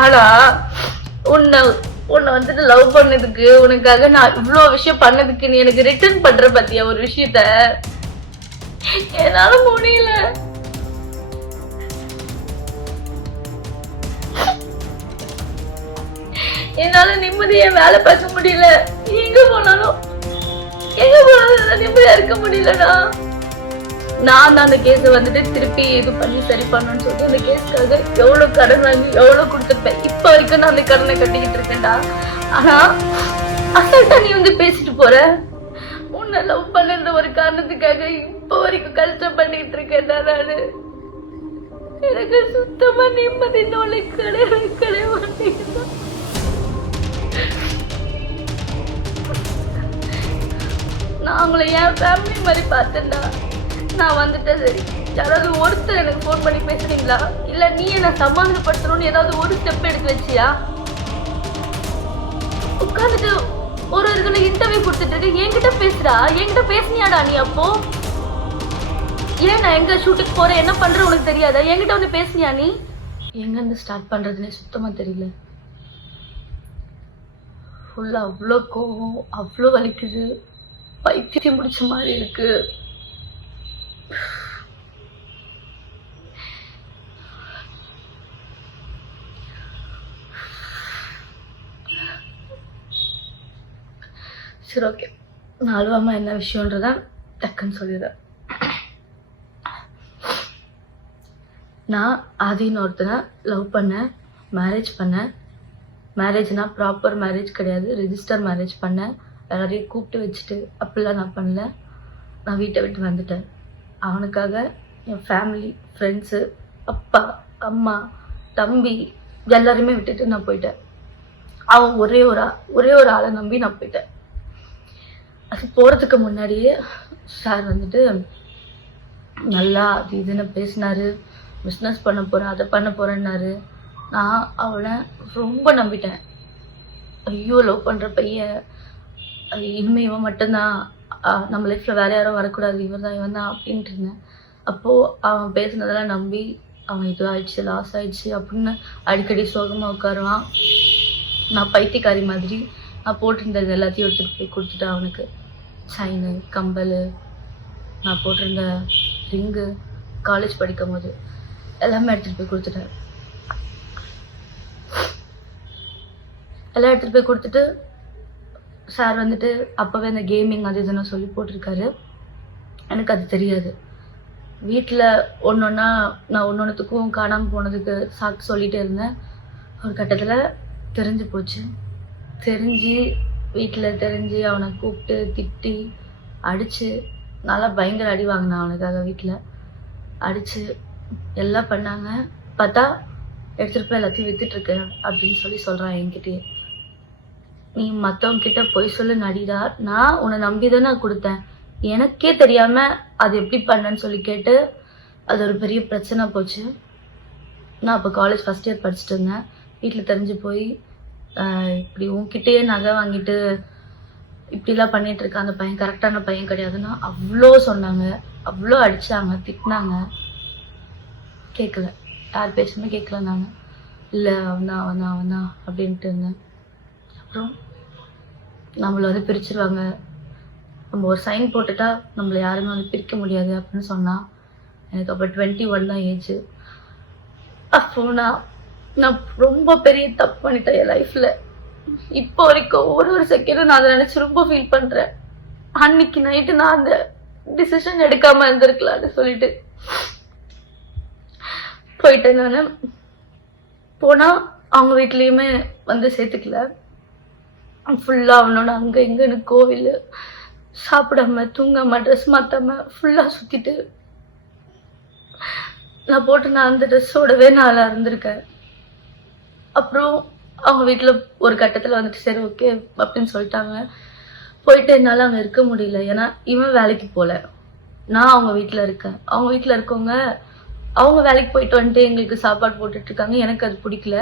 ஆனா உன்னை உன்னை வந்துட்டு லவ் பண்ணதுக்கு, உனக்காக நான் இவ்வளவு விஷயம் பண்ணதுக்கு நீ எனக்கு ரிட்டர்ன் பண்ற பத்தியா ஒரு விஷயத்த என்னால முடியல. என்னால நிம்மதியா வேலை பார்க்க முடியல. எங்க போனாலும் நிம்மதியா இருக்க முடியலடா. நான் அந்த கேஸ வந்துட்டு திருப்பி இது பண்ணி சரி பண்ணணும்னு சொல்லிட்டு அந்த கேஸ்க்காக எவ்வளவு கடன் வாங்கி எவ்வளவு கொடுத்துருப்பேன். இப்ப வரைக்கும் நான் அந்த கடனை கட்டிக்கிட்டு இருக்கேன்டா. ஆனா அசால்ட்டா நீ வந்து பேசிட்டு போற. உன்னை லவ் பண்ண ஒரு காரணத்துக்காக இப்ப வரைக்கும் கஷ்டம் பண்ணிட்டு இருக்கேன்டா நானு. எனக்கு சுத்தமா நிம்மதி நோலை கிடையாது. நான் உங்களை என் ஃபேமிலி மாதிரி பார்த்தேன்டா. நான் வந்துட்டேன். சரி, யாராவது ஒருத்தர் எனக்கு ஃபோன் பண்ணி பேசுறீங்களா? இல்ல நீ என்ன சமாதானப்படுத்தணும்னு ஏதாவது ஒரு ஸ்டெப் எடுத்து வச்சியா? உட்காந்துட்டு ஒரு இதுல இன்டர்வியூ கொடுத்துட்டு இருக்கு. என்கிட்ட பேசுறா. என்கிட்ட பேசுனியாடா நீ? அப்போ ஏன் நான் எங்க ஷூட்டுக்கு போறேன் என்ன பண்ற உனக்கு தெரியாதா? என்கிட்ட வந்து பேசுனியா நீ? எங்க இருந்து ஸ்டார்ட் பண்றதுன்னே சுத்தமா தெரியல. ஃபுல்லா அவ்வளோ கோவம், அவ்வளோ வலிக்குது, பைத்தியம் பிடிச்ச மாதிரி இருக்கு. சரி, ஓகே. நான் அழுவாம என்ன விஷயம்ன்றத டக்குன்னு சொல்லிடுறேன். நான் ஆதின்னு ஒருத்தனை லவ் பண்ணேன், மேரேஜ் பண்ணேன். மேரேஜ்னா ப்ராப்பர் மேரேஜ் கிடையாது, ரெஜிஸ்டர் மேரேஜ் பண்ணேன். எல்லாரையும் கூப்பிட்டு வச்சுட்டு அப்படிலாம் நான் பண்ணல. நான் வீட்டை விட்டு வந்துட்டேன். அவனுக்காக என் ஃபேமிலி, ஃப்ரெண்ட்ஸு, அப்பா, அம்மா, தம்பி எல்லாருமே விட்டுட்டு நான் போயிட்டேன். அவன் ஒரே ஒரு ஆளை நம்பி நான் போயிட்டேன். அது போகிறதுக்கு முன்னாடியே சார் வந்துட்டு நல்லா அது இதுன்னு பேசினாரு. பிஸ்னஸ் பண்ண போகிறேன், அதை பண்ண போகிறேன்னாரு. நான் அவனை ரொம்ப நம்பிட்டேன். ஐயோ, லவ் பண்ணுற பையன், இனிமே இவன் மட்டும்தான், நம்ம லைஃப்பில் வேற யாரும் வரக்கூடாது, இவன் தான் அப்படின்ட்டு இருந்தேன். அப்போது அவன் பேசுனதெல்லாம் நம்பி அவன் இது ஆயிடுச்சு, லாஸ் ஆயிடுச்சு அப்படின்னு அடிக்கடி சோகமாக உட்காருவான். நான் பைத்தியக்காரி மாதிரி நான் போட்டிருந்தது எல்லாத்தையும் எடுத்துகிட்டு போய் கொடுத்துட்டேன் அவனுக்கு. செயின், கம்பல், நான் போட்டிருந்த ரிங்கு, காலேஜ் படிக்கும் போது எல்லாமே எடுத்துகிட்டு போய் கொடுத்துட்டேன். எல்லாம் எடுத்துகிட்டு போய் கொடுத்துட்டு சார் வந்துட்டு அப்போவே அந்த கேமிங் அது இதுன்னு சொல்லி போட்டிருக்காரு. எனக்கு அது தெரியாது. வீட்டில் ஒன்றொன்னா நான் ஒன்றொன்றுத்துக்கும் காணாமல் போனதுக்கு சாக்கு சொல்லிகிட்டே இருந்தேன். ஒரு கட்டத்தில் தெரிஞ்சு போச்சு. வீட்டில் தெரிஞ்சு அவனை கூப்பிட்டு திட்டி அடித்து நல்லா பயங்கர அடி வாங்கினான் அவனுக்காக. வீட்டில் அடித்து எல்லாம் பண்ணாங்க. பார்த்தா எடுத்துகிட்டு போய் எல்லாத்தையும் விற்றுட்ருக்கேன் அப்படின்னு சொல்கிறான் என்கிட்டயே. நீ மற்றவங்க கிட்ட போய் சொல்லு நடிடா, நான் உன்னை நம்பி தானே கொடுத்தேன், எனக்கே தெரியாமல் அது எப்படி பண்ணேன்னு சொல்லி கேட்டு அது ஒரு பெரிய பிரச்சனை போச்சு. நான் அப்போ காலேஜ் ஃபஸ்ட் இயர் படிச்சுட்டு இருந்தேன். வீட்டில் தெரிஞ்சு போய் இப்படி உன்கிட்டயே நகை வாங்கிட்டு இப்படிலாம் பண்ணிட்டு இருக்க அந்த பையன் கரெக்டான பையன் கிடையாதுன்னா அவ்வளோ சொன்னாங்க, அவ்வளோ அடித்தாங்க, திட்டினாங்க. கேட்கல, யார் பேசுமே கேட்கல. நாங்கள் இல்லை அவனா அப்படின்ட்டு இருந்தேன். அப்புறம் நம்மளை வந்து பிரிச்சிருவாங்க, நம்ம ஒரு சைன் போட்டுட்டா நம்மளை யாருமே வந்து பிரிக்க முடியாது அப்படின்னு சொன்னான். எனக்கு அப்போ 21 தான் ஏஜ். அப்போ நான் ரொம்ப பெரிய தப்பு பண்ணிட்டேன் என் லைஃப்பில். இப்போ வரைக்கும் ஒரு செகண்டும் நான் அதை நினச்சி ரொம்ப ஃபீல் பண்ணுறேன். அன்னைக்கு நைட்டு நான் அந்த டிசிஷன் எடுக்காமல் இருந்திருக்கலான்னு சொல்லிட்டு போயிட்டேன். நான் போனால் அவங்க வீட்லேயுமே வந்து சேர்த்துக்கல. ஃபுல்லாக அவனோட அங்கே இங்கேன்னு கோவில், சாப்பிடாம தூங்காம ட்ரெஸ் மாற்றாம ஃபுல்லாக சுற்றிட்டு நான் போட்டு அந்த ட்ரெஸ்ஸோடவே நான் இருந்திருக்கேன். அப்புறம் அவங்க வீட்டில் ஒரு கட்டத்தில் வந்துட்டு சரி ஓகே அப்படின்னு சொல்லிட்டாங்க. போயிட்டு என்னால் அங்கே இருக்க முடியல. ஏன்னா இவன் வேலைக்கு போகல, நான் அவங்க வீட்டில் இருக்கேன். அவங்க வீட்டில் இருக்கவங்க அவங்க வேலைக்கு போயிட்டு வந்துட்டு எங்களுக்கு சாப்பாடு போட்டுட்ருக்காங்க. எனக்கு அது பிடிக்கல.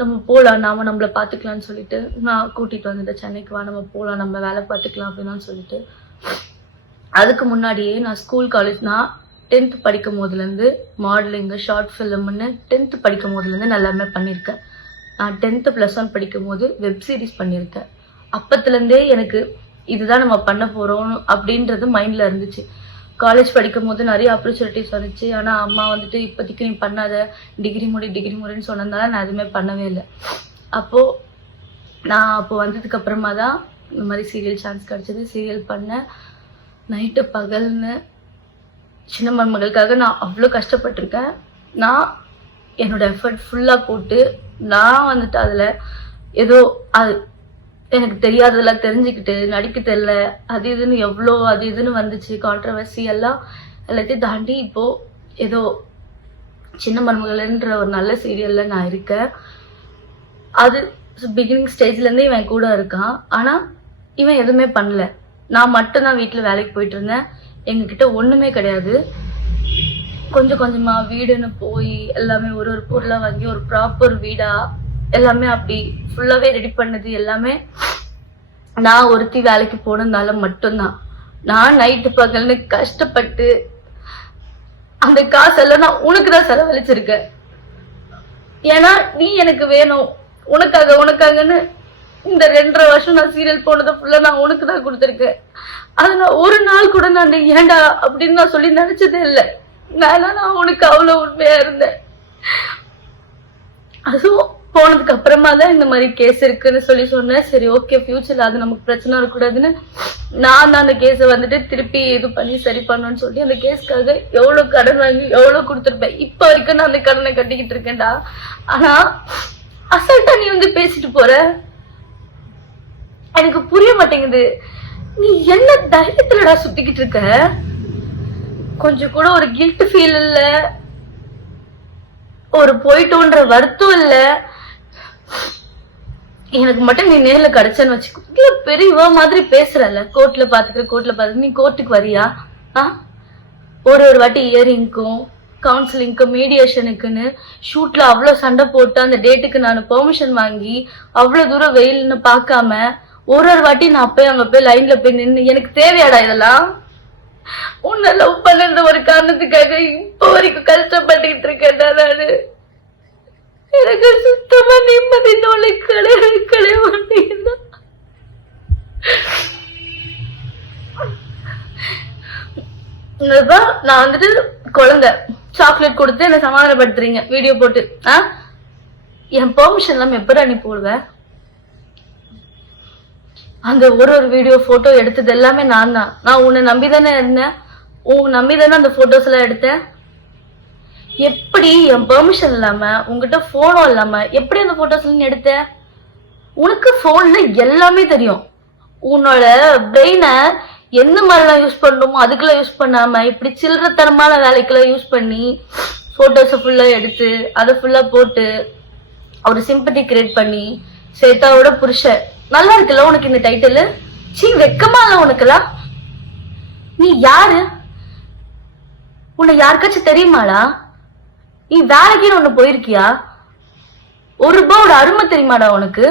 நம்ம போகலாம், நம்மளை பார்த்துக்கலான்னு சொல்லிட்டு நான் கூட்டிகிட்டு வந்துட்டேன். சென்னைக்கு வா, நம்ம போகலாம், நம்ம வேலை பார்த்துக்கலாம் அப்படின்னு சொல்லிட்டு. அதுக்கு முன்னாடியே நான் ஸ்கூல் காலேஜ், நான் 10th படிக்கும் போதுலேருந்து மாடலிங்கு, ஷார்ட் ஃபிலிம்னு 10th படிக்கும் போதுலேருந்து நான் எல்லாமே பண்ணியிருக்கேன். நான் 10th +1 படிக்கும் போது வெப் சீரிஸ் பண்ணியிருக்கேன். அப்பத்துலேருந்தே எனக்கு இதுதான் நம்ம பண்ண போகிறோம் அப்படின்றது மைண்டில் இருந்துச்சு. காலேஜ் படிக்கும் போது நிறைய ஆப்பர்ச்சுனிட்டிஸ் வந்துச்சு. ஆனால் அம்மா வந்துட்டு இப்போதைக்கு நீ பண்ணாத, டிகிரி முடின்னு சொன்னதுனால நான் எதுவுமே பண்ணவே இல்லை. அப்போ வந்ததுக்கு அப்புறமா தான் இந்த மாதிரி சீரியல் சான்ஸ் கிடச்சிது. சீரியல் பண்ணேன். நைட்டு பகல்னு சின்ன மருமகளுக்காக நான் அவ்வளோ கஷ்டப்பட்டிருக்கேன். நான் என்னோட எஃபர்ட் ஃபுல்லாக போட்டு நான் வந்துட்டு அதில் ஏதோ அது எனக்கு தெரியாததெல்லாம் தெரிஞ்சுக்கிட்டு நடிக்க தெரியல அது இதுன்னு வந்துச்சு. கான்ட்ரவர்சி எல்லாத்தையும் தாண்டி இப்போது ஏதோ சின்ன மருமகள்ன்ற ஒரு நல்ல சீரியலில் நான் இருக்கேன். அது பிகினிங் ஸ்டேஜ்லேருந்தே இவன் கூட இருக்கான். ஆனால் இவன் எதுவுமே பண்ணல. நான் மட்டும்தான் வீட்டில் வேலைக்கு போயிட்டு இருந்தேன். எங்ககிட்ட ஒன்றுமே கிடையாது. கொஞ்சம் கொஞ்சமாக வீடுன்னு போய் எல்லாமே ஒரு பொருளாக வாங்கி ஒரு ப்ராப்பர் வீடாக எல்லாமே அப்படி ஃபுல்லாகவே ரெடி பண்ணது எல்லாமே நான் ஒருத்தி வேலைக்கு போனதுனால மட்டும்தான். நான் நைட்டு பகல்னு கஷ்டப்பட்டு அந்த காசெல்லாம் நான் உனக்கு தான் செலவழிச்சிருக்கேன். ஏன்னா நீ எனக்கு வேணும், உனக்காகன்னு இந்த 2.5 வருஷம் நான் சீரியல் போனதை ஃபுல்லாக நான் உனக்கு தான் கொடுத்துருக்கேன். அதை நான் ஒரு நாள் கூட நான் ஏண்டா அப்படின்னு நான் சொல்லி நினச்சதே இல்லை. நான் உனக்கு அவ்வளோ உண்மையாக இருந்தேன். அதுவும் போனதுக்கு அப்புறமா தான் இந்த மாதிரி கேஸ் இருக்குன்னு சொல்லி சொன்னேன். சரி ஓகே, ஃபியூச்சர்ல அது நமக்கு பிரச்சனை இருக்கக்கூடாதுன்னு நான் தான் அந்த கேஸை வந்துட்டு திருப்பி இது பண்ணி சரி பண்ணணும்னு சொல்லி அந்த கேஸ்க்காக எவ்வளோ கடன் வாங்கி எவ்வளோ கொடுத்துருப்பேன். இப்போ வரைக்கும் நான் அந்த கடனை கட்டிக்கிட்டு இருக்கேன்டா. ஆனா அசல்ட்டா நீ வந்து பேசிட்டு போற, எனக்கு புரிய மாட்டேங்குது. நீ என்ன தைரியத்துலடா சுத்திக்கிட்டு இருக்க? கொஞ்சம் கூட ஒரு கில்ட் ஃபீல் இல்ல, ஒரு போயிட்டோன்ற வருத்தம் இல்ல. எனக்கு மட்டும் நீ நேர்ல கிடைச்சன்னு வச்சுக்கோ. பெரியவா மாதிரி பேசுறல, கோர்ட்ல பாத்துக்க நீ கோர்ட்டுக்கு வரியா? ஒரு வாட்டி இயரிங்க்கும் கவுன்சிலிங்க்கு மீடியேஷனுக்குன்னு ஷூட்ல அவ்வளவு சண்டை போட்டு அந்த டேட்டுக்கு நான் பெர்மிஷன் வாங்கி அவ்வளவு தூரம் வெயில்னு பார்க்காம ஒரு வாட்டி நான் அங்க போய் லைன்ல போய் நின்று எனக்கு தேவையாடா இதெல்லாம்? உன்னை லவ் பண்ண ஒரு காரணத்துக்காக இப்ப வரைக்கும் கஷ்டப்பட்டுக்கிட்டு இருக்கேன்டா நானு. எனக்கு சுத்தமா நிம்மதி நோலை கிடையாது மாட்டேங்குது. நான் வந்துட்டு குழந்தை சாக்லேட் கொடுத்து என்ன சமாதானப்படுத்துறீங்க வீடியோ போட்டு. என் பெர்மிஷன் இல்லாம எப்படா நீ போடுவேன்? அந்த ஒரு வீடியோ போட்டோ எடுத்தது எல்லாமே நான் தான். நான் உன்னை நம்பிதானே இருந்தேன், நம்பிதானே அந்த போட்டோஸ் எல்லாம் எடுத்தேன். எப்படி என் பெர்மிஷன் இல்லாம உங்ககிட்ட போனும் இல்லாம எப்படி அந்த போட்டோஸ் எல்லாம் எடுத்த? உனக்கு போன்ல எல்லாமே தெரியும். உன்னோட பிரெயினை எந்த மாதிரிலாம் யூஸ் பண்ணணுமோ அதுக்கெல்லாம் யூஸ் பண்ணாம இப்படி சில்லறத்தனமான வேலைக்கெல்லாம் யூஸ் பண்ணி போட்டோஸை ஃபுல்லா எடுத்து அதை ஃபுல்லா போட்டு ஒரு சிம்பத்தி கிரியேட் பண்ணி சேதாவோட புருஷன். நல்லா இருக்குல்ல உனக்கு இந்த டைட்டில்? சீ, வெக்கமா இல்ல உனக்குலாம்? நீ யாரு? உன்னை யாருக்காச்சும் தெரியுமாடா? நீ வேலைக்குன்னு ஒண்ணு போயிருக்கியா? ₹1 அருமை தெரியுமாடா உனக்கு?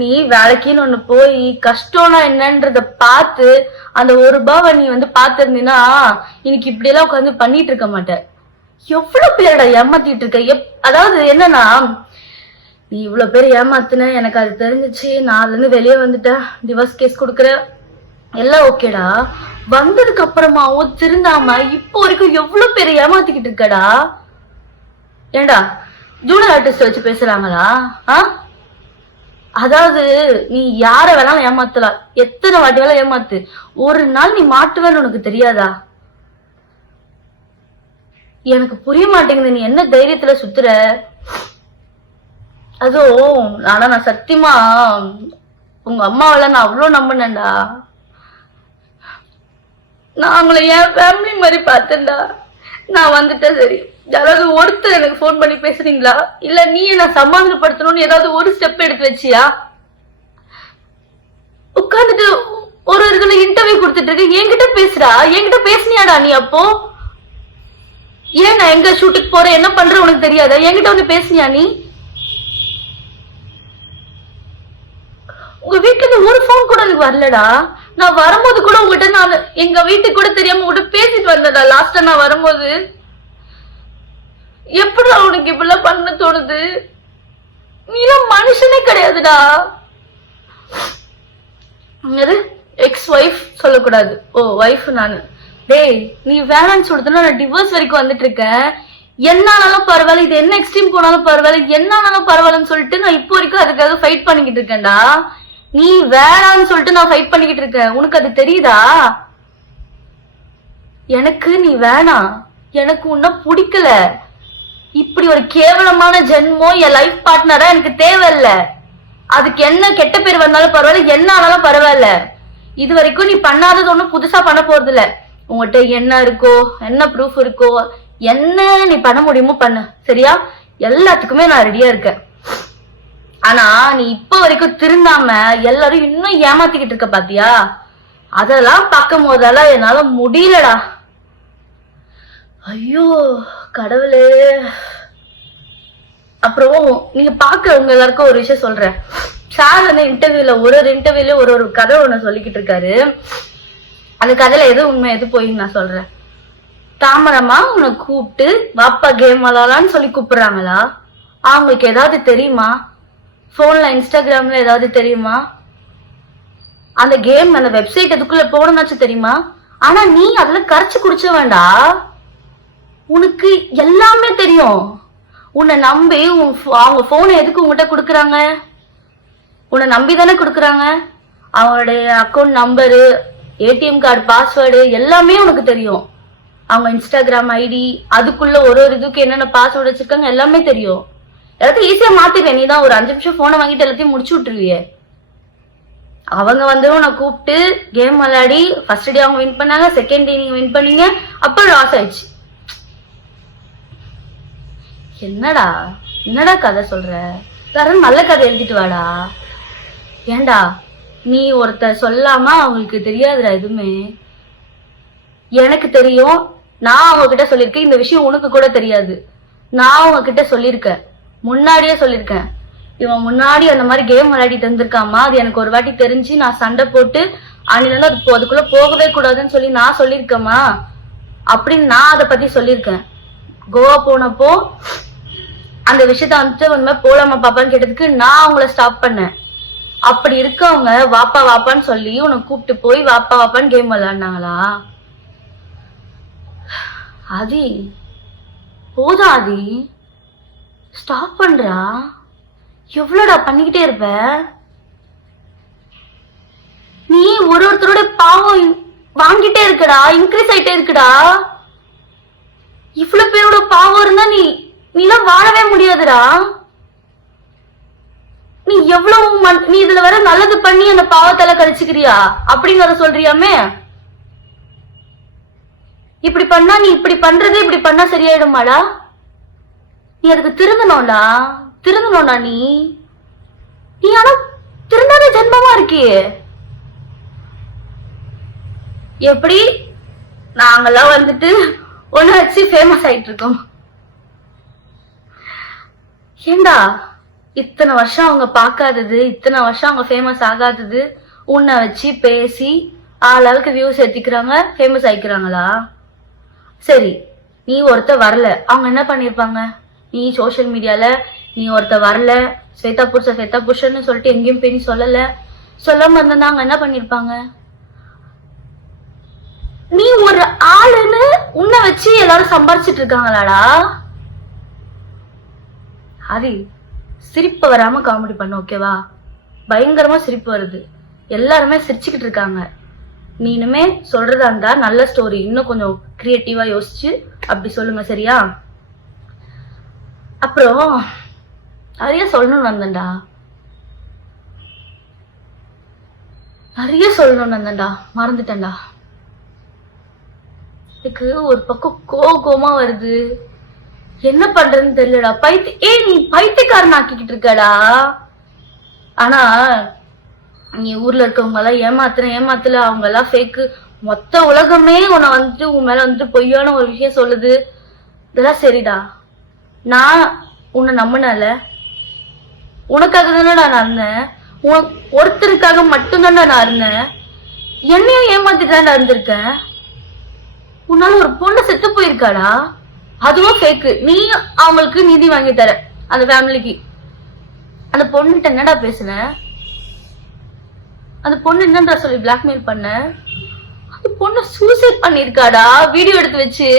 நீ வேலைக்குன்னு ஒண்ணு போய் கஷ்டம்னா என்னன்றத பார்த்து அந்த ₹1 நீ வந்து பாத்திருந்தீன்னா இன்னைக்கு இப்படி எல்லாம் உட்காந்து பண்ணிட்டு இருக்க மாட்டேன். எவ்வளவு பேரடா ஏமாத்திட்டு இருக்க. அதாவது என்னன்னா, நீ இவ்வளவு பேர் ஏமாத்துன, எனக்கு அது தெரிஞ்சிச்சு, நான் அதுல இருந்து வெளியே வந்துட்டேன், டிவோர்ஸ் கேஸ் கொடுக்குற எல்லாம் ஓகேடா. வந்ததுக்கு அப்புறமாவும் திருந்தாம இப்போ வரைக்கும் எவ்வளவு பேர் ஏமாத்திக்கிட்டு இருக்கடா. ஏண்டா ஜூனியர் ஆர்டிஸ்ட் வச்சு பேசுறாங்களா? அதாவது நீ யார வேணாலும் ஏமாத்தலாம், எத்தனை வாட்டி வேணாலும் ஏமாத்து, ஒரு நாள் நீ மாட்டுவேன்னு உனக்கு தெரியாதா? எனக்கு புரிய மாட்டேங்குது நீ என்ன தைரியத்துல சுத்துற. அதுவும் நான் சத்தியமா உங்க அம்மாவெல்லாம் நான் அவ்வளவு நம்பினேன்டா. நான் அவங்கள என் ஃபேமிலி மாதிரி பார்த்தேன்டா. நான் வந்துட்டேன். சரி, யாராவது ஒருத்தர் எனக்கு போன் பண்ணி பேசுறீங்களா? இல்ல நீ என்ன சமாதானப்படுத்தணும்னு ஏதாவது ஒரு ஸ்டெப் எடுத்து வச்சியா? உட்காந்துட்டு ஒரு இன்டர்வியூ கொடுத்துட்டு இருக்க, என்கிட்ட பேசுறா. என்கிட்ட பேசுனியாடா நீ? அப்போ ஏன் நான் எங்க ஷூட்டுக்கு போறேன் என்ன பண்ற உனக்கு தெரியாதா? என்கிட்ட வந்து பேசுனியா நீ? உங்க வீட்டுல இருந்து ஒரு போன் கூட எனக்கு வரலடா. நான் வரும்போது கூட உங்ககிட்ட நான் எங்க வீட்டுக்கு கூட தெரியாம உங்ககிட்ட பேசிட்டு வந்தடா. லாஸ்டா நான் வரும்போது எப்படிடா உனக்கு இப்படிலாம் பண்ண தோணுது? நீலாம் மனுஷனே கிடையாதுடா. எக்ஸ் ஒய்ஃப் சொல்லக்கூடாது. ஓ ஒய்ஃப் நானு. டேய் நீ வேணான்னு சொல்றதுன்னா நான் டிவோர்ஸ் வரைக்கும் வந்துட்டு இருக்கேன். என்னாலும் பரவாயில்ல, இது என்ன எக்ஸ்ட்ரீம் போனாலும் பரவாயில்ல, என்னாலும் பரவாயில்லன்னு சொல்லிட்டு நான் இப்போ வரைக்கும் அதுக்காக ஃபைட் பண்ணிக்கிட்டு இருக்கேன்டா. நீ வேணான்னு சொல்லிட்டு நான் ஃபைட் பண்ணிக்கிட்டு இருக்கேன். உனக்கு அது தெரியுதா? எனக்கு நீ வேணாம், எனக்கு உன்ன பிடிக்கல. இப்படி ஒரு கேவலமான ஜென்மம் என் லைஃப் பார்ட்னரா எனக்கு தேவையில்ல. அதுக்கு என்ன கெட்ட பேர் வந்தாலும் பரவாயில்ல, என்ன ஆனாலும் பரவாயில்ல. இது வரைக்கும் நீ பண்ணாதது ஒண்ணும் புதுசா பண்ண போறது இல்ல. உங்ககிட்ட என்ன இருக்கோ, என்ன ப்ரூஃப் இருக்கோ, என்ன நீ பண்ண முடியுமோ பண்ணு, சரியா? எல்லாத்துக்குமே நான் ரெடியா இருக்கேன். ஆனா நீ இப்ப வரைக்கும் திருந்தாம எல்லாரும் இன்னும் ஏமாத்திக்கிட்டு இருக்க பாத்தியா? அதெல்லாம் பார்க்கும் போதெல்லாம் என்னால முடியலடா. ஐயோ கடவுளே. அப்புறம் நீங்க பாக்குறவங்க எல்லாருக்கும் ஒரு விஷயம் சொல்றேன். சார் வந்து இன்டர்வியூல ஒரு கதை ஒண்ணு சொல்லிக்கிட்டு இருக்காரு. அந்த கதையில எது உண்மை எது போயின்னு நான் சொல்றேன். தாமரமா உன்னை கூப்பிட்டு வாப்பா கேம் விளாடலான்னு சொல்லி கூப்பிடுறாங்களா? அவங்களுக்கு ஏதாவது தெரியுமா? போன்ல இன்ஸ்டாகிராம்ல ஏதாவது தெரியுமா? அந்த கேம் அந்த வெப்சைட் எதுக்குள்ள போகணும்னாச்சும் தெரியுமா? ஆனா நீ அதுல கரைச்சு குடிச்ச வேண்டா. உனக்கு எல்லாமே தெரியும். உன்னை நம்பி அவங்க போனை எதுக்கு உங்ககிட்ட கொடுக்குறாங்க? உன்னை நம்பி தானே கொடுக்குறாங்க. அவங்களுடைய account number, ATM card password எல்லாமே உனக்கு தெரியும். அவங்க இன்ஸ்டாகிராம் ஐடி, அதுக்குள்ள ஒரு இதுக்கு என்னென்ன பாஸ்வேர்டு வச்சிருக்காங்க எல்லாமே தெரியும். எல்லாத்தையும் ஈஸியா மாத்திருவேன். நீ தான் ஒரு 5 நிமிஷம் போனை வாங்கிட்டு எல்லாத்தையும் முடிச்சு விட்டுருவியே. அவங்க வந்து உன்னை கூப்பிட்டு கேம் விளையாடி ஃபர்ஸ்ட் டே அவங்க வின் பண்ணாங்க, செகண்ட் டே நீங்க வின் பண்ணீங்க, அப்புறம் லாஸ் ஆயிடுச்சு. என்னடா கதை சொல்ற? யாரும் நல்ல கதை எழுதிட்டு வாடா. ஏண்டா நீ ஒருத்தர் சொல்லாம அவங்களுக்கு தெரியாதுடா எதுவுமே. எனக்கு தெரியும். நான் அவங்க கிட்ட சொல்லியிருக்கேன். இந்த விஷயம் உனக்கு கூட தெரியாது. நான் அவங்க கிட்ட சொல்லியிருக்கேன், முன்னாடியே சொல்லியிருக்கேன். இவன் முன்னாடி அந்த மாதிரி கேம் விளையாடிட்டு இருந்திருக்காமா, அது எனக்கு ஒரு வாட்டி தெரிஞ்சு நான் சண்டை போட்டு அன்னில அதுக்குள்ள போகவே கூடாதுன்னு சொல்லி நான் சொல்லியிருக்கேமா அப்படின்னு நான் அதை பத்தி சொல்லியிருக்கேன். கோவா போனப்போ அந்த விஷயத்த வந்துட்டு போலாமா பாப்பான்னு கேட்டதுக்கு நான் அவங்கள ஸ்டாப் பண்ணேன். அப்படி இருக்கவங்க வாப்பா வாப்பான்னு சொல்லி உன்னை கூப்பிட்டு போய் வாப்பா வாப்பான்னு கேம் விளையாடினாங்களா? ஆதி போதும் ஆதி, ஸ்டாப் பண்றா. எவ்வளோடா பண்ணிக்கிட்டே இருப்ப நீ? ஒருத்தரோட பாவம் வாங்கிட்டே இருக்கடா, இன்க்ரீஸ் ஆயிட்டே இருக்குடா. இவ்வளவு பேரோட பாவம் இருந்தா நீலாம் வாழவே முடியாதுடா. நீ எவ்வளவு நீ இதுல வர நல்லது பண்ணி அந்த பாவத்தால கழிச்சுக்கிறியா அப்படின்னு அதை சொல்றியாமே. இப்படி பண்ணா நீ இப்படி பண்றது இப்படி பண்ணா சரியாயிடுமாடா? நீ அதுக்கு திருந்தணும்டா நீ ஆனா திருந்தாத ஜென்மமா இருக்கியே. எப்படி நாங்கெல்லாம் வந்துட்டு ஒன்னு வச்சு ஃபேமஸ் ஆயிட்டு இருக்கோம். ஏண்டா இத்தனை வருஷம் அவங்க பார்க்காதது, இத்தனை வருஷம் அவங்க ஃபேமஸ் ஆகாதது உன்னை வச்சு பேசி ஆளவுக்கு வியூஸ் ஏத்திக்கிறாங்க, ஃபேமஸ் ஆயிக்கிறாங்களா? சரி நீ ஒருத்த வரல, அவங்க என்ன பண்ணிருப்பாங்க? நீ சோசியல் மீடியால நீ ஒருத்த வரல, ஸ்வேதா புருஷன்னு சொல்லிட்டு எங்கேயும் போய் நீ சொல்லாம இருந்தா அவங்க என்ன பண்ணிருப்பாங்க? நீ ஒரு ஆளுன்னு உன்னை வச்சு எல்லாரும் சம்பாரிச்சிட்டு இருக்காங்களாடா? ஹரி சிரிப்பு வராம காமெடி பண்ண, ஓகேவா? பயங்கரமா சிரிப்பு வருது, எல்லாருமே சிரிச்சுக்கிட்டு இருக்காங்க. நீ இனிமே சொல்றதா இருந்தா நல்ல ஸ்டோரி இன்னும் கொஞ்சம் கிரியேட்டிவா யோசிச்சு அப்படி சொல்லுங்க, சரியா? அப்புறம் நிறைய சொல்லணும்னு வந்தேன்டா, மறந்துட்டேன்டா. எனக்கு ஒரு பக்கம் கோபமா வருது, என்ன பண்றதுன்னு தெரியலடா. நீ பைத்தியக்காரன் ஆக்கிக்கிட்டு இருக்கடா. ஆனா நீ ஊர்ல இருக்கவங்க எல்லாம் ஏமாத்தல, அவங்க எல்லாம் ஃபேக்கு. மொத்த உலகமே உன்னை வந்துட்டு உன் மேல வந்துட்டு பொய்யான ஒரு விஷயம் சொல்லுது. இதெல்லாம் சரிடா. நான் உன்னை நம்பினல, உனக்காக தானே நான் இருந்தேன், ஒருத்தருக்காக மட்டும்தான்டா நான் இருந்தேன். என்னையும் ஏமாத்திட்டு தான் இருந்திருக்கேன். உன்னால ஒரு பொண்ணு செத்து போயிருக்காடா, அதுவும் ஃபேக்கு. நீ அவங்களுக்கு நிதி வாங்கி தர அந்த ஃபேமிலிக்கு. அந்த பொண்ணுகிட்ட என்னடா பேசுன? அந்த பொண்ணு என்னடா சொல்லி பிளாக்மெயில் பண்ண? அந்த பொண்ணு சூசைட் பண்ணிருக்காடா வீடியோ எடுத்து வச்சு.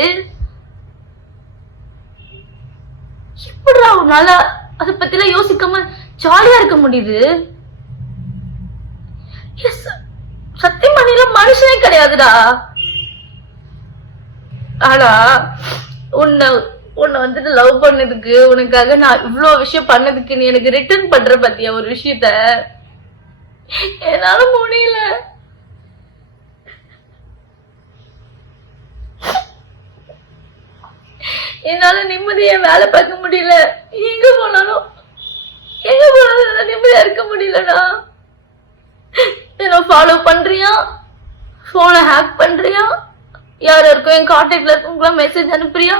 எப்படிடா உன்னால அதை பத்தி எல்லாம் யோசிக்காம ஜாலியா இருக்க முடியுது? சத்தியமணில மனுஷனே கிடையாதுடா. ஆனா உன்னை வந்துட்டு லவ் பண்ணதுக்கு, உனக்காக நான் இவ்வளவு விஷயம் பண்ணதுக்கு நீ எனக்கு ரிட்டர்ன் பண்ற பத்தியா ஒரு விஷயத்த? என்னால முடியல. என்னால நிம்மதியா வேலை பார்க்க முடியல. எங்க போனாலும் நிம்மதியா இருக்க முடியலடா. என்ன ஃபாலோ பண்றியா? போனை ஹேக் பண்றியா? யார் இருக்கும் என் கான்டாக்ட்ல இருக்கவங்களா மெசேஜ் அனுப்புறியா?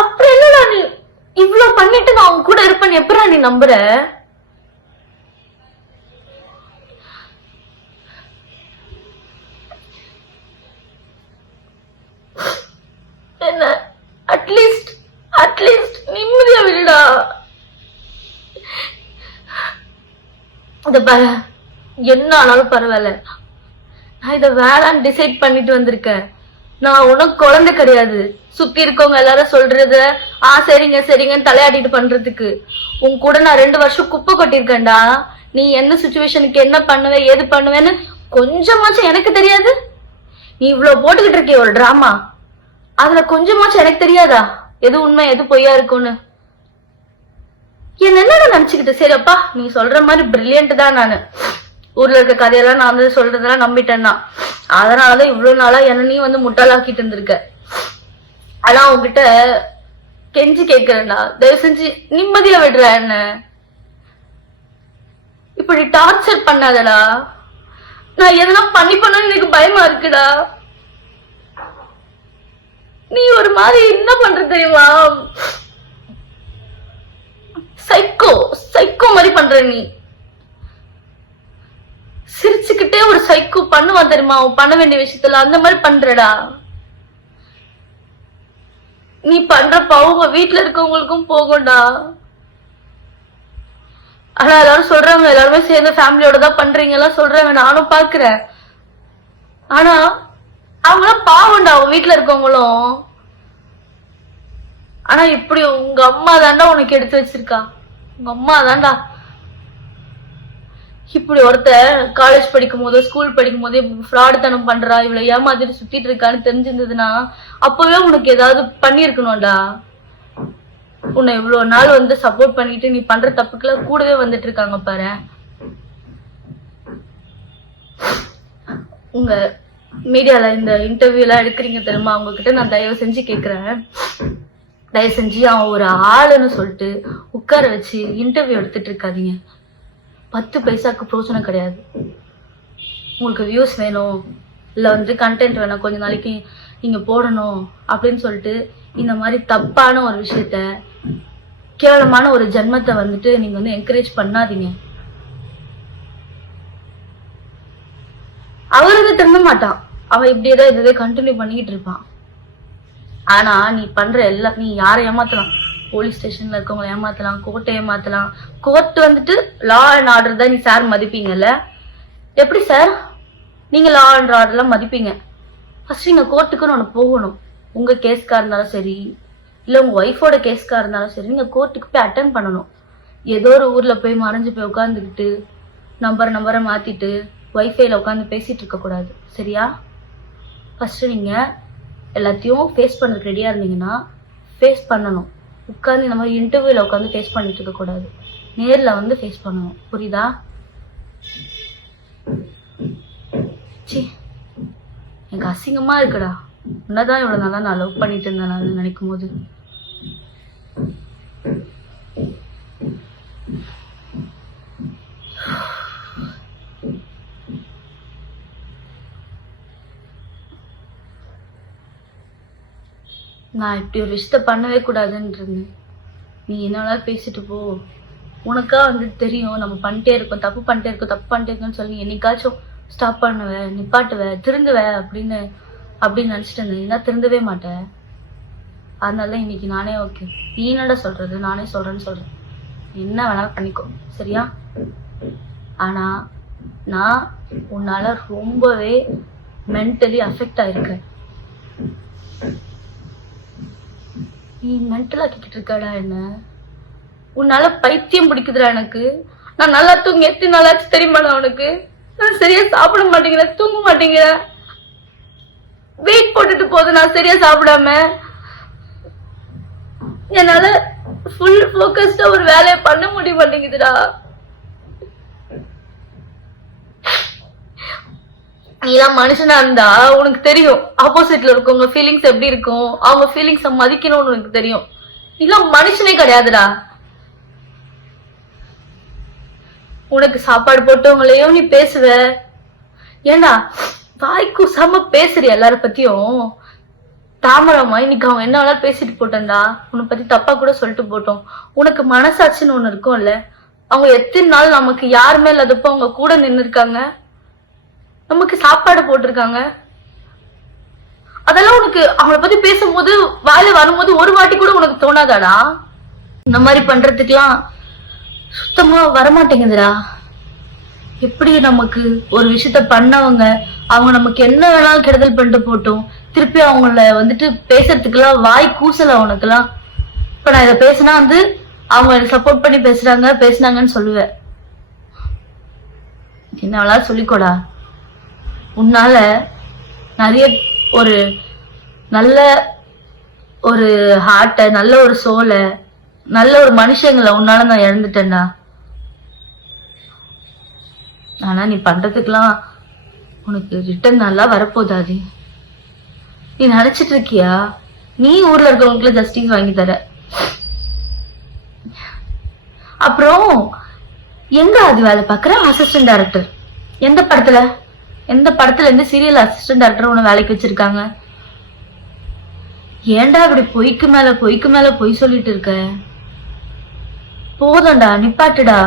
அப்புறம் என்னடா நீ இவ்வளவு பண்ணிட்டு நான் அவங்க கூட இருப்பேன் எப்படா நீ நம்புற? என்ன அட்லீஸ்ட் நிம்மதியா விடுடா. என்ன ஆனாலும் பரவாயில்ல, நான் இத வேளான்னு டிசைட் பண்ணிட்டு வந்திருக்கேன். நான் உனக்கு குழந்தை கிடையாது. சுத்தி இருக்கவங்க எல்லாரும் சொல்றத சரிங்க சரிங்கன்னு தலையாடிட்டு பண்றதுக்கு. உன் கூட நான் 2 வருஷம் குப்பை கொட்டிருக்கேன்டா. நீ என்ன சுச்சுவேஷனுக்கு என்ன பண்ணுவ ஏது பண்ணுவேன்னு கொஞ்சமாச்சும் எனக்கு தெரியாது? நீ இவ்வளவு போட்டுக்கிட்டு இருக்கிய ஒரு டிராமா, அதுல கொஞ்சமாச்சும் எனக்கு தெரியாதா எது உண்மை எது பொய்யா இருக்கும்னு? என்ன நினைச்சுக்கிட்டு சரிப்பா நீ சொல்ற மாதிரி பிரில்லியன்ட் தான். நானு ஊர்ல இருக்க கதையெல்லாம் நான் வந்து சொல்றதெல்லாம் நம்பிட்டேன்னா, அதனாலதான் இவ்வளவு நாளா என்ன நீ வந்து முட்டாளாக்கிட்டு இருந்திருக்க. ஆனா உங்ககிட்ட கெஞ்சி கேட்கிறேன்டா, தயவு செஞ்சு நிம்மதியா விடுற. என்ன இப்படி டார்ச்சர் பண்ணாதடா. நான் எதனா பண்ணணும்னு எனக்கு பயமா இருக்குடா. நீ ஒரு மாதிரி என்ன பண்ற தெரியுமா? சைக்கோ மாதிரி பண்ற. நீ சிரிச்சுக்கிட்டே ஒரு சைக்கோ பண்ணுவான் தெரியுமா பண்ண வேண்டிய விஷயத்துல, அந்த மாதிரி பண்றடா. நீ பண்ற அவங்க வீட்டுல இருக்கவங்களுக்கும் போகும்டா. ஆனா எல்லாரும் சொல்றாங்க எல்லாருமே சேர்ந்து ஃபேமிலியோட தான் பண்றீங்க எல்லாம் சொல்றாங்க, நானும் பாக்குறேன். ஆனா அவங்களாம் பாவம்டா அவங்க வீட்டுல இருக்கவங்களும். ஆனா இப்படி உங்க அம்மா தாண்டா உனக்கு எடுத்து வச்சிருக்கா. உங்க அம்மா தாண்டா இப்படி ஒருத்த காலேஜ் படிக்கும் போதோ ஸ்கூல் படிக்கும் போதே ஃப்ராட் தனம் பண்றா, இவ்வளவு ஏமாத்திட்டு சுத்திட்டு இருக்கான்னு தெரிஞ்சிருந்ததுன்னா அப்பவே உனக்கு ஏதாவது பண்ணிருக்கணும்டா. உன்னை இவ்வளவு நாள் வந்து சப்போர்ட் பண்ணிட்டு நீ பண்ற தப்புக்குள்ள கூடவே வந்துட்டு இருக்காங்க பாரு. உங்க மீடியால இந்த இன்டர்வியூ எல்லாம் எடுக்கிறீங்க தெரியுமா, அவங்க கிட்ட நான் தயவு செஞ்சு கேக்குறேன், தயவு செஞ்சு அவன் ஒரு ஆளுன்னு சொல்லிட்டு உட்கார வச்சு இன்டர்வியூ எடுத்துட்டு இருக்காதீங்க. 10 பைசாக்கு பிரோஜனம் கிடையாது. உங்களுக்கு வியூஸ் வேணும் இல்ல வந்து கண்டென்ட் வேணும், கொஞ்ச நாளைக்கு நீங்க போடணும் அப்படின்னு சொல்லிட்டு இந்த மாதிரி தப்பான ஒரு விஷயத்த, கேவலமான ஒரு ஜென்மத்தை வந்துட்டு நீங்க வந்து என்கரேஜ் பண்ணாதீங்க. அவருக்கு திரும்ப மாட்டான், அவன் இப்படியேதான் இதுவே கண்டினியூ பண்ணிக்கிட்டு இருப்பான். ஆனா நீ பண்ற எல்லாம், நீ யாரை ஏமாத்தலாம், போலீஸ் ஸ்டேஷன்ல இருக்கவங்களை ஏமாத்தலாம், கோர்ட்டை ஏமாத்தலாம். கோர்ட் வந்துட்டு லா அண்ட் ஆர்டர் தான் நீ சார் மதிப்பீங்கல்ல? எப்படி சார் நீங்க லா அண்ட் ஆர்டர்லாம் மதிப்பீங்க? ஃபர்ஸ்ட் நீங்க கோர்ட்டுக்குன்னு ஒண்ணு போகணும். உங்க கேஸ்கா இருந்தாலும் சரி இல்ல உங்க ஒய்ஃபோட கேஸ்கா இருந்தாலும் சரி, நீங்க கோர்ட்டுக்கு போய் அட்டென்ட் பண்ணணும். ஏதோ ஒரு ஊர்ல போய் மறைஞ்சு போய் உட்காந்துக்கிட்டு நம்பரை மாத்திட்டு ஒய்ஃபைல உட்காந்து பேசிட்டு இருக்க கூடாது, சரியா? ஃபர்ஸ்ட் நீங்க எல்லாத்தையும் ஃபேஸ் பண்ணுறதுக்கு ரெடியா இருந்தீங்கன்னா ஃபேஸ் பண்ணணும். உட்காந்து இந்த மாதிரி இன்டர்வியூல உட்காந்து ஃபேஸ் பண்ணிட்டு இருக்க கூடாது, நேர்ல வந்து ஃபேஸ் பண்ணணும், புரியுதா? எனக்கு அசிங்கமா இருக்குடா. உன்னதான் இவ்வளவு நாளா நான் லவ் பண்ணிட்டு இருந்தேன் நான் நினைக்கும் போது. நான் இப்படி ஒரு விஷயத்த பண்ணவே கூடாதுன்னு இருந்தேன். நீ என்ன வேணாலும் பேசிட்டு போ, உனக்கா வந்து தெரியும் நம்ம பண்ணிட்டே இருக்கோம், தப்பு பண்ணிட்டே இருக்கோம்னு சொல்லி என்னைக்காச்சும் ஸ்டாப் பண்ணுவ, நிப்பாட்டுவ, திருந்துவ அப்படின்னு அப்படின்னு நினைச்சிட்டு இருந்தீங்கன்னா திருந்தவே மாட்டேன். அதனால இன்னைக்கு நானே ஓகே, நீ என்னடா சொல்றது, நானே சொல்றேன்னு சொல்றேன். என்ன வேணாலும் பண்ணிக்கோ, சரியா? ஆனா நான் உன்னால ரொம்பவே மென்டலி அஃபெக்ட் ஆயிருக்கேன். நீ மென்டல் ஆக்கிக்கிட்டு இருக்காடா என்ன. உன்னால பைத்தியம் பிடிக்குதுடா எனக்கு. நான் நல்லா தூங்கி எத்தனை நாளாச்சு தெரியுமாடா உனக்கு? நான் சரியா சாப்பிட மாட்டேங்கிறேன், தூங்க மாட்டேங்கிறேன், வெயிட் போட்டுட்டு போகுது நான் சரியா சாப்பிடாம. என்னால ஃபுல் ஃபோக்கஸ்டா ஒரு வேலையை பண்ண முடிய மாட்டேங்குதுடா. நீலாம் மனுஷனா இருந்தா உனக்கு தெரியும் ஆப்போசிட்ல இருக்கவங்க ஃபீலிங்ஸ் எப்படி இருக்கும், அவங்க ஃபீலிங்ஸ மதிக்கணும்னு உனக்கு தெரியும். நீலாம் மனுஷனே கிடையாதுடா. உனக்கு சாப்பாடு போட்டவங்களையும் நீ பேசுவ. ஏண்டா வாய்க்கு செம்ம பேசுறிய எல்லார பத்தியும். தாமரமா இன்னைக்கு அவங்க என்ன வேணாலும் பேசிட்டு போட்டேன்டா, உன்னை பத்தி தப்பா கூட சொல்லிட்டு போட்டோம். உனக்கு மனசாட்சின்னு ஒண்ணு இருக்கும்ல. அவங்க எத்தனை நாள் நமக்கு யாருமே இல்லாதப்போ அவங்க கூட நின்று இருக்காங்க, நமக்கு சாப்பாடு போட்டிருக்காங்க. அதெல்லாம் உனக்கு அவங்கள பத்தி பேசும்போது வாயில வரும்போது ஒரு வாட்டி கூட உனக்கு தோணாதாடா? இந்த மாதிரி பண்றதுக்கெல்லாம் சுத்தமா வரமாட்டேங்குதுடா. எப்படி நமக்கு ஒரு விஷயத்த பண்ணவங்க அவங்க நமக்கு என்ன வேணாலும் கெடுதல் பண்ணிட்டு போட்டோம், திருப்பி அவங்கள வந்துட்டு பேசுறதுக்கெல்லாம் வாய் கூசல உனக்குலாம். இப்ப நான் இதை பேசினா அவங்க எனக்கு சப்போர்ட் பண்ணி பேசினாங்கன்னு சொல்லுவேன். என்ன வேணாலும் சொல்லிக்கோடா. உன்னால நிறைய ஒரு நல்ல ஒரு ஹார்ட்ட, நல்ல ஒரு சோலை, நல்ல ஒரு மனுஷங்களை உன்னால நான் இழந்துட்டேன்டா. ஆனா நீ பண்றதுக்கெல்லாம் உனக்கு ரிட்டர்ன் நல்லா வரப்போதாது. நீ நினைச்சிட்டு இருக்கியா நீ ஊர்ல இருக்கவங்களுக்கு ஜஸ்டிஸ் வாங்கி தர? அப்புறம் எங்க அது வேலை பாக்குற அசிஸ்டன்ட் டைரக்டர்? எந்த படத்துல இருந்து சீரியல் அசிஸ்டன்ட் டைரக்டர் உன்னை வேலைக்கு வச்சிருக்காங்க? ஏன்டா இப்படி பொய்க்கு மேல பொய் சொல்லிட்டு இருக்க? போதும்டா, நிப்பாட்டுடா.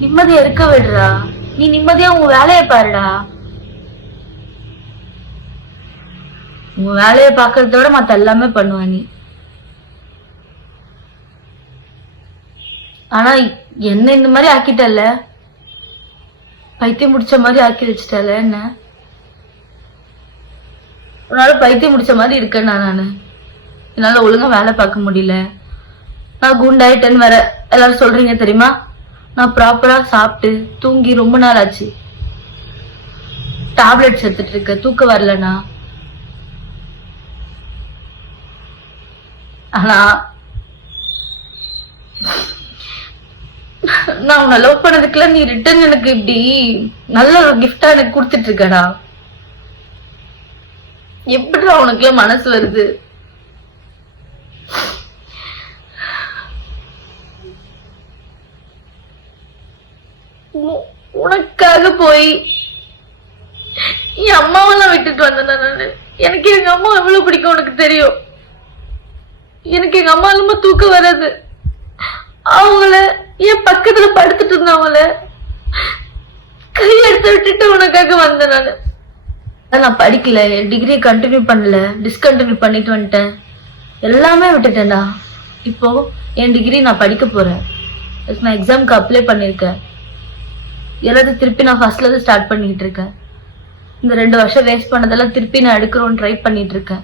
நிம்மதியா இருக்க விடுறா. நீ நிம்மதியா உன் வேலையை பாருடா. உன் வேலையை பாக்குறதோட மத்த எல்லாமே பண்ணுவ நீ. ஆனா என்ன இந்த மாதிரி ஆக்கிட்டல, பைத்தியம் முடிச்ச மாதிரி ஆக்கி வச்சுட்டல என்ன. உன்னால பைத்தியம் முடிச்ச மாதிரி இருக்கேன்னா நானு என்னால ஒழுங்கா வேலை பார்க்க முடியல. நான் குண்டாயிட்டேன்னு வேற எல்லாரும் சொல்றீங்க தெரியுமா? நான் ப்ராப்பரா சாப்பிட்டு தூங்கி ரொம்ப நாள் ஆச்சு. டேப்லெட்ஸ் எடுத்துட்டு இருக்க, தூக்கம் வரலனா. ஆனா நான் உன்னை லவ் பண்ணதுக்குள்ள நீ ரிட்டர்ன் எனக்கு இப்படி நல்ல ஒரு கிஃப்டா எனக்கு கொடுத்துட்டு இருக்கடா. எப்படிடா உனக்குள்ள மனசு வருது? உனக்காக போய் என் அம்மாவெல்லாம் விட்டுட்டு வந்தேன் நானு. எனக்கு எங்க அம்மா எவ்வளவு பிடிக்கும் உனக்கு தெரியும். எனக்கு எங்க அம்மா இல்லாம தூக்கம் வராது. அவங்கள என் பக்கத்துல படுத்துட்டு இருந்தவங்கள கையெடுத்து விட்டுட்டு உனக்காக வந்தேன் நானு. நான் படிக்கல, என் டிகிரியை கண்டினியூ பண்ணல, டிஸ்கண்டினியூ பண்ணிட்டு வந்துட்டேன், எல்லாமே விட்டுட்டேன்டா. இப்போ என் டிகிரி நான் படிக்க போறேன். நான் எக்ஸாமுக்கு அப்ளை பண்ணிருக்கேன். எல்லாத்தையும் திருப்பி நான் ஃபர்ஸ்ட்ல இருந்து ஸ்டார்ட் பண்ணிட்டு இருக்கேன். இந்த 2 வருஷம் வேஸ்ட் பண்ணதெல்லாம் திருப்பி நான் எடுக்கிறோன்னு ட்ரை பண்ணிட்டு இருக்கேன்.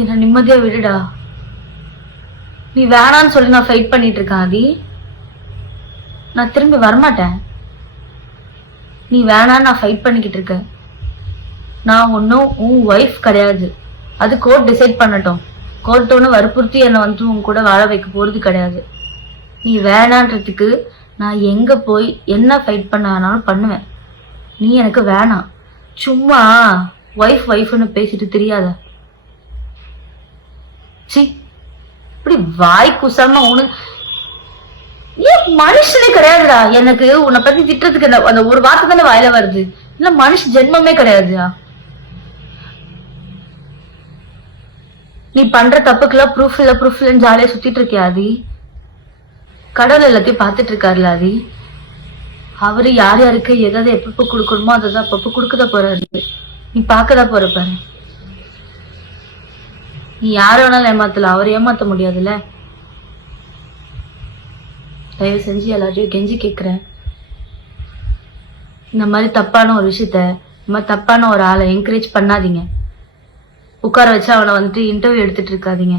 என்ன நிம்மதியா விடுடா. நீ வேணான்னு சொல்லி நான் ஃபைட் பண்ணிட்டு இருக்கேன் ஆதி. நான் திரும்பி வரமாட்டேன். நீ வேணான்னு நான் ஃபைட் பண்ணிக்கிட்டு இருக்கேன். நான் ஒன்னும் உன் ஒய்ஃப் கிடையாது. அது கோர்ட் டிசைட் பண்ணட்டும். கோர்ட் ஒண்ணு வற்புறுத்தி என்னை உன் கூட வாழ வைக்க போறது கிடையாது. நீ வேணான்றதுக்கு நான் எங்க போய் என்ன ஃபைட் பண்ணாலும் பண்ணுவேன். நீ எனக்கு வேணாம். சும்மா ஒய்ஃப்னு பேசிட்டு தெரியாத. சி, இப்படி வாய் குசாம உனக்கு ஏன் மனுஷனே கிடையாதுடா. எனக்கு உன்னை பத்தி திட்டுறதுக்கு அந்த ஒரு வார்த்தை தானே வாயில வருது. இல்ல மனுஷ ஜென்மமே கிடையாதுடா. நீ பண்ற தப்புக்கெல்லாம் ப்ரூஃப் இல்லன்னு ஜாலியா சுத்திட்டு இருக்கியா ஆதி? கடவுள் எல்லாத்தையும் பார்த்துட்டு இருக்காருல ஆதி. அவரு யார் யாருக்கு எதாவது எப்பப்ப கொடுக்கணுமோ அதை அப்பப்ப கொடுக்கத போறாரு. நீ பார்க்கதான் போற பாரு. நீ யார வேணாலும் ஏமாத்தல, அவரை ஏமாத்த முடியாதுல்ல. தயவு செஞ்சு எல்லாரையும் கெஞ்சி கேட்கிறேன், இந்த மாதிரி தப்பான ஒரு விஷயத்த, இந்த மாதிரி தப்பான ஒரு ஆளை என்கரேஜ் பண்ணாதீங்க. உட்கார வச்சு அவனை வந்துட்டு இன்டர்வியூ எடுத்துட்டு இருக்காதீங்க.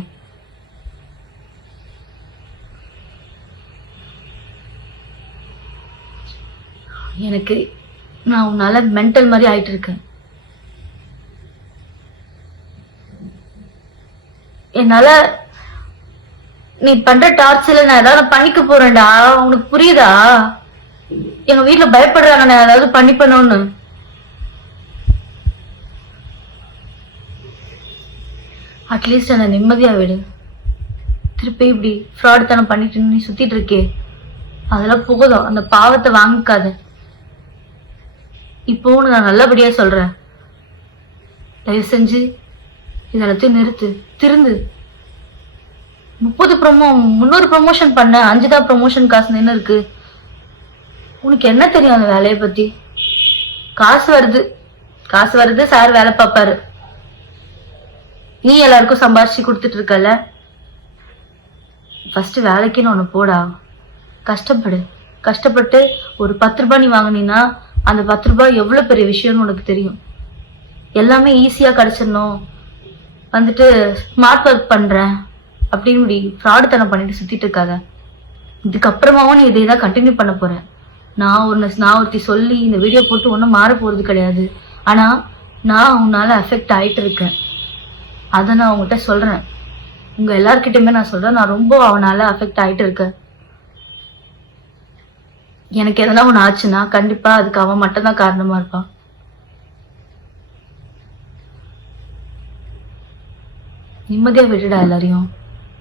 எனக்கு நான் உன்னால மென்டல் மாதிரி ஆயிட்டு இருக்கேன். என்னால நீ பண்ற டார்ச்சர்ல நான் ஏதாவது பண்ணிக்க போறேன்டா. உனக்கு புரியுதா? எங்க வீட்டுல பயப்படுறாங்க நான் ஏதாவது பண்ணணும்னு. அட்லீஸ்ட் என்ன நிம்மதியா விடு. திருப்பி இப்படி ஃப்ராட் தனம் பண்ணிட்டு நீ சுத்திட்டு இருக்கே, அதெல்லாம் போதும். அந்த பாவத்தை வாங்கிக்காத. இப்போ நான் நல்லபடியா சொல்றேன், தயவு செஞ்சு இதெல்லாத்தையும் நிறுத்து, திருந்து. 300 ப்ரமோஷன் பண்ண, 5 தான் ப்ரமோஷன் காசு என்ன இருக்கு? உனக்கு என்ன தெரியும் அந்த வேலையை பத்தி? காசு வருது, சார் வேலை பார்ப்பாரு. நீ எல்லாருக்கும் சம்பாரிச்சு கொடுத்துட்டு இருக்கல. ஃபர்ஸ்ட் வேலைக்குன்னு ஒண்ணு போடா. கஷ்டப்பட்டு ஒரு 10 ரூபாய் நீ வாங்கினீன்னா அந்த 10 ரூபாய் எவ்வளவு பெரிய விஷயம்னு உனக்கு தெரியும். எல்லாமே ஈஸியா கிடைச்சிடணும், வந்துட்டு ஸ்மார்ட் ஒர்க் பண்றேன் அப்படின்னு ஃப்ராடு தனம் பண்ணிட்டு சுத்திட்டு இருக்காத. இதுக்கப்புறமாவும் நீ இதைதான் கண்டினியூ பண்ண போற. நான் ஒருத்தி சொல்லி இந்த வீடியோ போட்டு ஒன்றும் மாற போறது கிடையாது. ஆனா நான் உன்னால அஃபெக்ட் ஆயிட்டு இருக்கேன். அதை நான் உங்ககிட்ட சொல்றேன். உங்க எல்லார்கிட்டயுமே நான் சொல்றேன், நான் ரொம்ப அவனால அஃபெக்ட் ஆயிட்டு இருக்கேன். எனக்கு எதனா ஒண்ணு ஆச்சுன்னா கண்டிப்பா அதுக்கு அவன் மட்டும் தான் காரணமா இருப்பான். நிம்மதியா விட்டுடா எல்லாரையும்.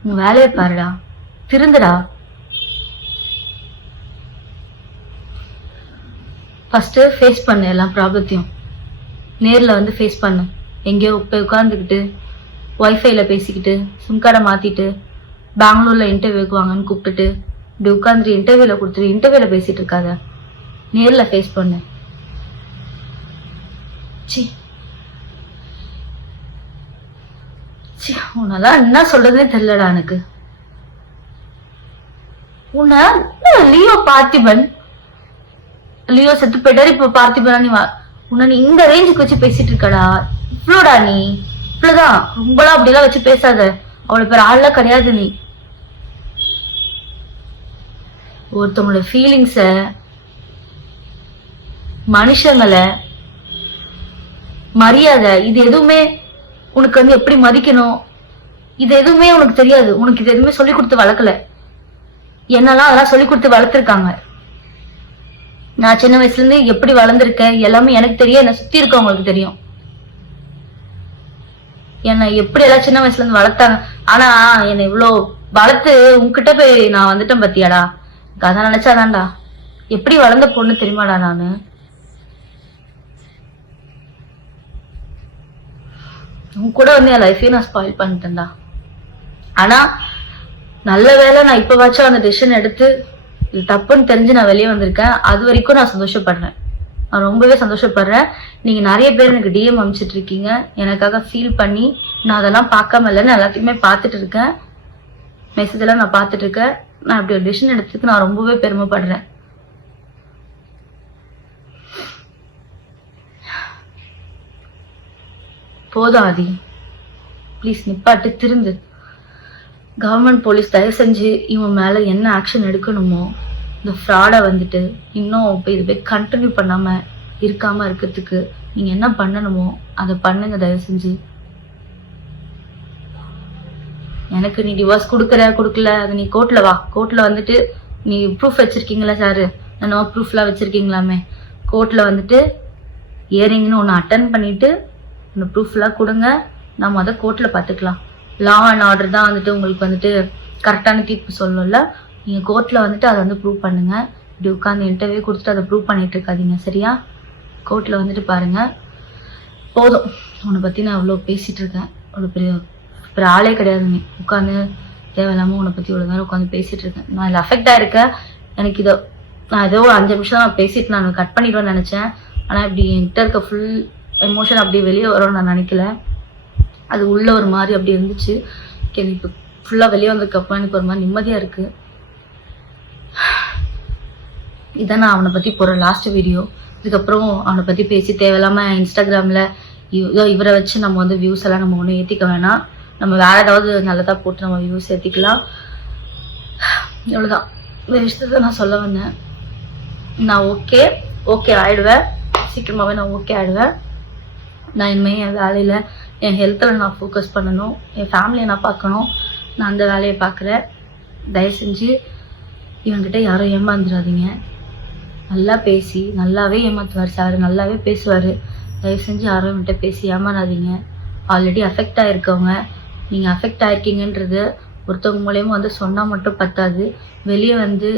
உன் வேலையை பாருடா, திருந்துடா. ஃபர்ஸ்ட் ஃபேஸ் பண்ணு எல்லா ப்ராப்ளத்தையும். நேர்ல வந்து ஃபேஸ் பண்ணு. எங்கேயோ போய் உட்காந்துக்கிட்டு ஒய்ஃபைல பேசிக்கிட்டு சிம் கார்டை மாத்திட்டு பெங்களூர்ல இன்டர்வியூக்கு வாங்கன்னு கூப்பிட்டுட்டு இப்படி உட்காந்துட்டு இன்டர்வியூல கொடுத்துட்டு இன்டர்வியூல பேசிட்டு இருக்காத. நேர்ல ஃபேஸ் பண்ணு. உன்னால என்ன சொல்றதுன்னே தெரியலடா எனக்கு. உன்ன லியோ செத்து போயிட்டாரு, இப்ப பார்த்திபனா நீ உன்ன நீ இந்த ரேஞ்சுக்கு வச்சு பேசிட்டு இருக்கடா. இவ்வளோடா நீ, இவ்வளவுதான். ரொம்பலாம் அப்படிலாம் வச்சு பேசாத. அவ்வளவு பேர் ஆள்லாம் கிடையாது நீ. ஒருத்தவங்களோட ஃபீலிங்ஸ, மனுஷங்களை, மரியாதை, இது எதுவுமே உனக்கு வந்து எப்படி மதிக்கணும், இது எதுவுமே உனக்கு தெரியாது. உனக்கு இது எதுவுமே சொல்லி கொடுத்து வளர்க்கல. என்னெல்லாம் அதெல்லாம் சொல்லி கொடுத்து வளர்த்துருக்காங்க. நான் சின்ன வயசுல இருந்து எப்படி வளர்ந்துருக்கேன் எல்லாமே எனக்கு தெரியும், என்னை சுத்தி இருக்கவங்களுக்கு தெரியும். என்னை எப்படி எல்லாம் சின்ன வயசுல இருந்து வளர்த்தாங்க. ஆனா என்னை இவ்வளவு வளர்த்து உன்கிட்ட போய் நான் வந்துட்டேன் பத்தியாடா. அதான் நினைச்சாதான்டா எப்படி வளர்ந்த பொண்ணு தெரியுமாடா நானு. உன் கூட வந்து என் லைஃபையும் நான் ஸ்பாயில் பண்ணிட்டேன்டா. ஆனா நல்ல வேலை நான் இப்பவாச்சும் அந்த டிசிஷன் எடுத்து இது தப்புன்னு தெரிஞ்சு நான் வெளியே வந்திருக்கேன். அது வரைக்கும் நான் சந்தோஷப்படுறேன். நான் ரொம்பவே சந்தோஷப்படுறேன். நீங்க நிறைய பேர் எனக்கு டிஎம் அனுப்பிச்சிட்டு இருக்கீங்க, எனக்காக ஃபீல் பண்ணி. நான் அதெல்லாம் பார்க்காம இல்லைன்னு எல்லாத்தையுமே பார்த்துட்டு இருக்கேன். மெசேஜ் எல்லாம் நான் பார்த்துட்டு இருக்கேன். நான் அப்படி ஒரு டிசிஷன் எடுத்ததுக்கு நான் ரொம்பவே பெருமைப்படுறேன். போதும் ஆதி, ப்ளீஸ் நிப்பாட்டு, திருந்து. கவர்மெண்ட் போலீஸ் தயவு செஞ்சு இவன் மேல என்ன ஆக்ஷன் எடுக்கணுமோ, இந்த ஃப்ராடை வந்துட்டு இன்னும் இது போய் கண்டினியூ பண்ணாம இருக்காம இருக்கிறதுக்கு நீங்க என்ன பண்ணணுமோ அதை பண்ணுங்க தயவு செஞ்சு. எனக்கு நீ டிவோர்ஸ் கொடுக்கல, அது நீ கோர்ட்ல வா. கோர்ட்ல வந்துட்டு நீ ப்ரூஃப் வச்சிருக்கீங்களா சாரு, நோ ப்ரூஃப்லாம் வச்சிருக்கீங்களாமே. கோர்ட்ல வந்துட்டு இயரிங்னு ஒன்று அட்டன் பண்ணிட்டு இந்த ப்ரூஃப்லாம் கொடுங்க. நம்ம அதை கோர்ட்ல பார்த்துக்கலாம். லா அண்ட் ஆர்டர் தான் வந்துட்டு உங்களுக்கு வந்துட்டு கரெக்டான தீர்ப்பு சொல்லணும்ல. நீங்க கோர்ட்ல வந்துட்டு அதை வந்து ப்ரூவ் பண்ணுங்க. இப்படி உட்காந்து இன்டர்வியூ கொடுத்துட்டு அதை ப்ரூவ் பண்ணிட்டு இருக்காதீங்க, சரியா? கோர்ட்ல வந்துட்டு பாருங்க. போதும், உன்னை பத்தி நான் அவ்வளோ பேசிட்டு இருக்கேன். அவ்வளோ பெரிய ஆளே கிடையாது நீ. உட்காந்து தேவையில்லாம உன்னை பத்தி இவ்வளோ நேரம் உட்காந்து பேசிட்டு இருக்கேன். நான் இதில் அஃபெக்ட் ஆயிருக்கேன். எனக்கு நான் ஏதோ ஒரு 5 நிமிஷம் நான் பேசிட்டு நான் கட் பண்ணிடுவேன்னு நினைச்சேன். ஆனா இப்படி என்கிட்ட இருக்க ஃபுல் எமோஷன் அப்படி வெளியே வரும்னு நான் நினைக்கல. அது உள்ள ஒரு மாதிரி அப்படி இருந்துச்சு. இப்போ ஃபுல்லாக வெளியே வந்ததுக்கப்புறம் எனக்கு ஒரு மாதிரி நிம்மதியாக இருக்குது. இதான் நான் அவனை பற்றி போகிற லாஸ்ட் வீடியோ. இதுக்கப்புறம் அவனை பற்றி பேசி தேவையில்லாமல் இன்ஸ்டாகிராமில் இவரை வச்சு நம்ம வந்து வியூஸ் எல்லாம் நம்ம ஒன்றும் ஏற்றிக்க வேணாம். நம்ம வேறு ஏதாவது நல்லதாக போட்டு நம்ம வியூஸ் ஏற்றிக்கலாம். இவ்வளோதான் இந்த விஷயத்தை நான் சொல்ல வந்தேன். நான் ஓகே ஆகிடுவேன். சீக்கிரமாகவே நான் ஓகே ஆகிடுவேன். நான் இனிமேல் என் வேலையில் என் ஹெல்த்தில் நான் ஃபோக்கஸ் பண்ணணும். என் ஃபேமிலியை நான் பார்க்கணும். நான் அந்த வேலையை பார்க்குறேன். தயவு செஞ்சு இவன்கிட்ட யாரும் ஏமாந்துடாதீங்க. நல்லா பேசி நல்லாவே ஏமாற்றுவார் சார், நல்லாவே பேசுவார். தயவு செஞ்சு யாரும் இவன்கிட்ட பேசி ஏமாறாதீங்க. ஆல்ரெடி அஃபெக்ட் ஆகிருக்கவங்க, நீங்கள் அஃபெக்ட் ஆகிருக்கீங்கன்றது ஒருத்தவங்க மூலியமாக வந்து சொன்னால் மட்டும் பத்தாது. வெளியே வந்து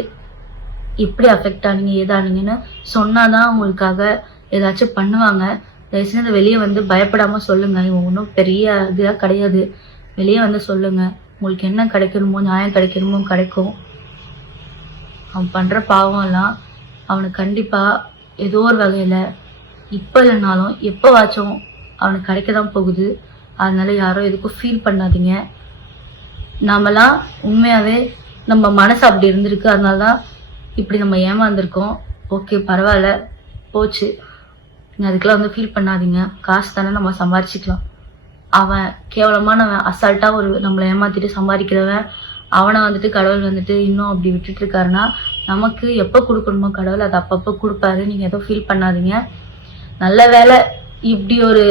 எப்படி அஃபெக்ட் ஆனீங்க ஏதானீங்கன்னு சொன்னால் தான் உங்களுக்காக ஏதாச்சும் பண்ணுவாங்க. தயவு செஞ்சு வெளியே வந்து பயப்படாமல் சொல்லுங்கள். இவன் ஒன்றும் பெரிய இதாக கிடையாது. வெளியே வந்து சொல்லுங்கள். உங்களுக்கு என்ன கிடைக்கணுமோ, நியாயம் கிடைக்கணுமோ கிடைக்கும். அவன் பண்ணுற பாவம்லாம் அவனுக்கு கண்டிப்பாக ஏதோ ஒரு வகையில் இப்போ இல்லைனாலும் எப்போவாச்சும் அவனுக்கு கிடைக்க தான் போகுது. அதனால யாரும் எதுக்கும் ஃபீல் பண்ணாதீங்க. நாமெல்லாம் உண்மையாகவே நம்ம மனசு அப்படி இருந்திருக்கு. அதனால தான் இப்படி நம்ம ஏமாந்துருக்கோம். ஓகே பரவாயில்ல, போச்சு. நீங்கள் அதுக்கெல்லாம் வந்து ஃபீல் பண்ணாதீங்க. காசு தானே நம்ம சம்பாரிச்சிக்கலாம். அவன் கேவலமானவன், அசால்ட்டாக ஒரு நம்மளை ஏமாற்றிட்டு சம்பாதிக்கிறவன். அவனை வந்துட்டு கடவுள் வந்துட்டு இன்னும் அப்படி விட்டுட்டு இருக்காருன்னா நமக்கு எப்போ கொடுக்கணுமோ கடவுள் அதை அப்பப்போ கொடுப்பாரு. நீங்கள் எதுவும் ஃபீல் பண்ணாதீங்க. நல்ல வேலை இப்படி ஒரு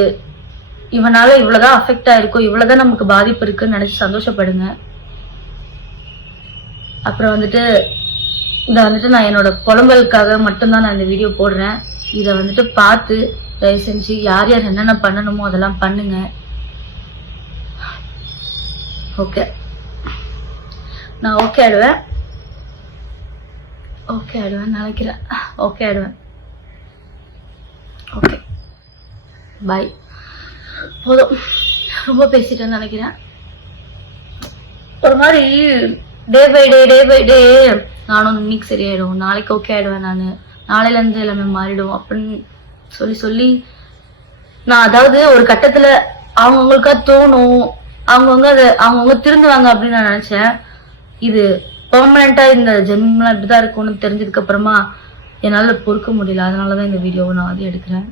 இவனால இவ்வளோதான் அஃபெக்ட் ஆயிருக்கும், இவ்வளோதான் நமக்கு பாதிப்பு இருக்குன்னு நினச்சி சந்தோஷப்படுங்க. அப்புறம் வந்துட்டு இதை வந்துட்டு நான் என்னோட புலம்பலுக்காக மட்டும்தான் நான் இந்த வீடியோ போடுறேன். இதை வந்துட்டு பார்த்து தயவு செஞ்சு யார் யார் என்னென்ன பண்ணணுமோ அதெல்லாம் பண்ணுங்க. ஓகே நான் ஓகே ஆயிடுவேன் நினைக்கிறேன். ஓகே ஆயிடுவேன். Okay bye. போதும், ரொம்ப பேசிட்டேன்னு நினைக்கிறேன். ஒரு மாதிரி டே பை டே நானும் இன்னைக்கு சரியாயிடும், நாளைக்கு ஓகே ஆயிடுவேன், நான் நாளையிலேருந்து எல்லாமே மாறிடும் அப்படின்னு சொல்லி நான் அதாவது ஒரு கட்டத்தில் அவங்கவுங்களுக்கா தோணும், அவங்கவுங்க திருந்துவாங்க அப்படின்னு நான் நினச்சேன். இது பெர்மனண்டா இந்த ஜென்மலாம் இப்படிதான் இருக்கும்னு தெரிஞ்சதுக்கு அப்புறமா என்னால் பொறுக்க முடியல. அதனாலதான் இந்த வீடியோவை நான் வந்து எடுக்கிறேன்.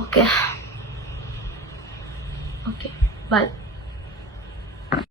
Okay bye.